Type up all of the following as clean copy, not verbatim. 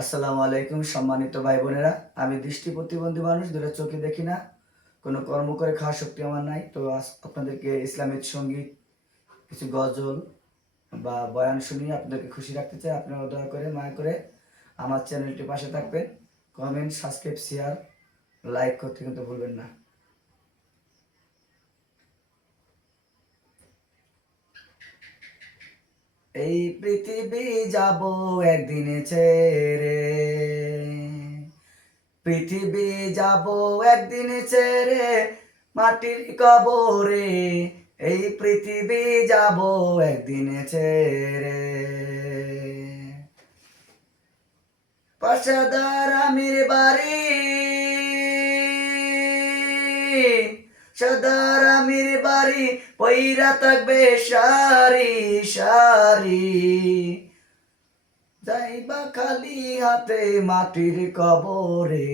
আসসালামু আলাইকুম সম্মানিত ভাই বোনেরা। আমি দৃষ্টি প্রতিবন্ধী মানুষ, দুটো চোখে দেখি না, কোনো কর্ম করে খাওয়ার শক্তি আমার নাই। তো আজ আপনাদেরকে ইসলামিক সঙ্গীত, কিছু গজল বা বয়ান শুনিয়ে আপনাদেরকে খুশি রাখতে চাই। আপনারা দয়া করে মায়া করে আমার চ্যানেলটির পাশে থাকবেন। কমেন্ট, সাবস্ক্রাইব, শেয়ার, লাইক করতে কিন্তু ভুলবেন না। এই পৃথিবী যাব একদিনে ছেড়ে, পৃথিবী যাব একদিন ছেড়ে, মাটির কবরে। এই পৃথিবী যাব একদিন ছেড়ে। পাশাদার আমির বাড়ি, সদার আমির বাড়ি, পইরা থাকবে সারি সারি। যাইবা খালি হাতে মাটির কবরে,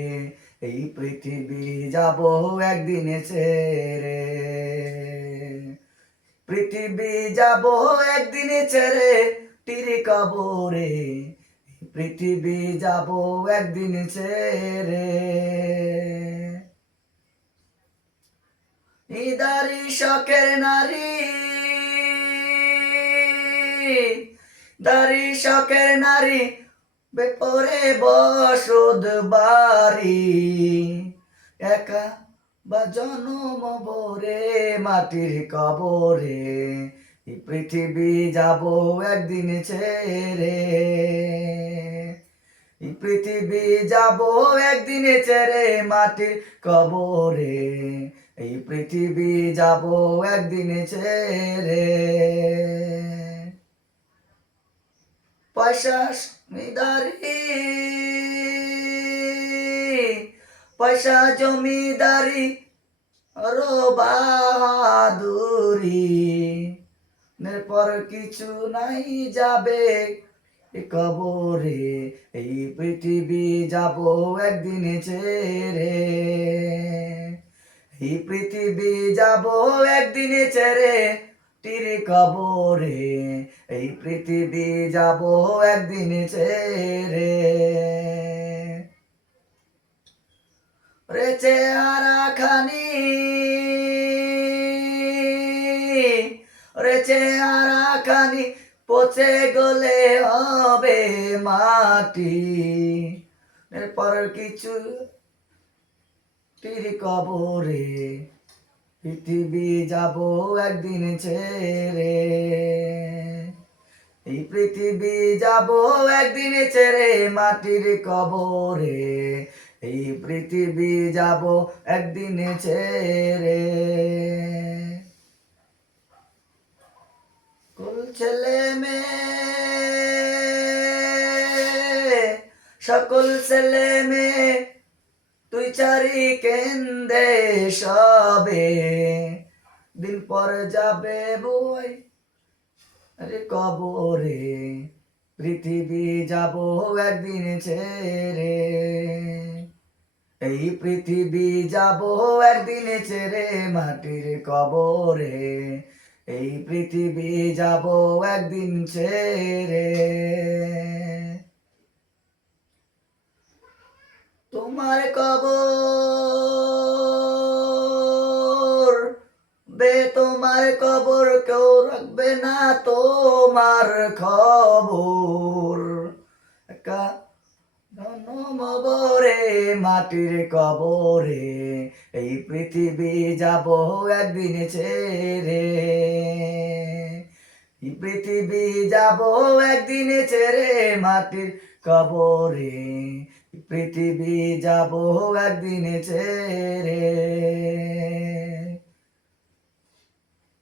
এই পৃথিবী যাব একদিন ছেড়ে। পৃথিবী যাব একদিন ছেড়ে, তীর কবরে। পৃথিবী যাব একদিন ছেড়ে। ইদারি শখের নারী, দারি শখের নারী, বেপরে বসত বাড়ি। একা বা জনম ভরে মাটির কবরে, এই পৃথিবী যাব একদিন ছেড়ে। এই পৃথিবী যাব একদিন ছেড়ে, মাটির কবরে। এই পৃথিবী যাব একদিন ছেড়ে। পয়সা জমিদারি, পয়সা জমিদারি, আরো বাহাদুরি। এরপর কিছু নাই, যাবে কবরে। এই পৃথিবী যাব একদিন ছেড়ে। এই পৃথিবী যাব একদিন ছেড়ে, তীর কবরে। এই পৃথিবী যাব একদিন ছেড়ে। রে চেহারা খানি, রে চেহারা খানি, পচে গলে হবে মাটি। এরপর কিছু তীর কবরে, পৃথিবী যাব একদিন ছেড়ে। এই পৃথিবী যাব একদিন ছেড়ে, মাটির কবরে। এই পৃথিবী যাব একদিন ছেড়ে। কুল ছেলে মেয়ে, সকল ছেলে মেয়ে, তুই চারি কেন্দে সবে। দিন পর যাবে বই আরে কবরে, পৃথিবী যাব একদিন ছেড়ে। এই পৃথিবী যাব একদিন ছেড়ে, মাটির কবরে। এই পৃথিবী যাব একদিন ছেড়ে। তোমার কবর, তোমার কবর কেউ রাখবে না তোমার খবর। একা জনমবরে মাটির কবরে, এই পৃথিবী যাব একদিন ছেড়ে। এই পৃথিবী যাব একদিন ছেড়ে, মাটির কবরে। পৃথিবী যাব একদিন ছেড়ে।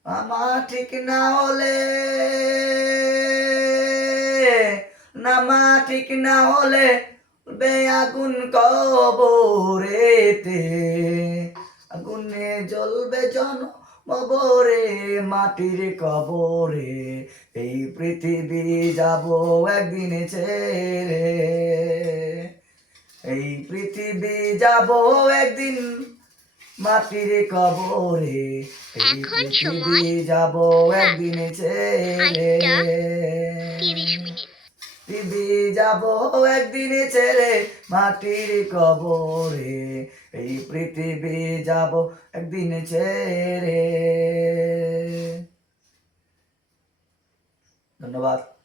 আমার ঠিক না হলে, নামা ঠিক না হলে, আগুন কবরেতে। আগুনে জ্বলবে জনমবরে, মাটির কবরে। এই পৃথিবী যাব একদিন ছেড়ে। এই পৃথিবী যাব একদিন, মাটির কবরে। এই পৃথিবী যাব একদিন ছেড়ে। পৃথিবী যাব একদিন ছেড়ে মাটির কবরে, এই পৃথিবী যাব একদিন ছেড়ে। ধন্যবাদ।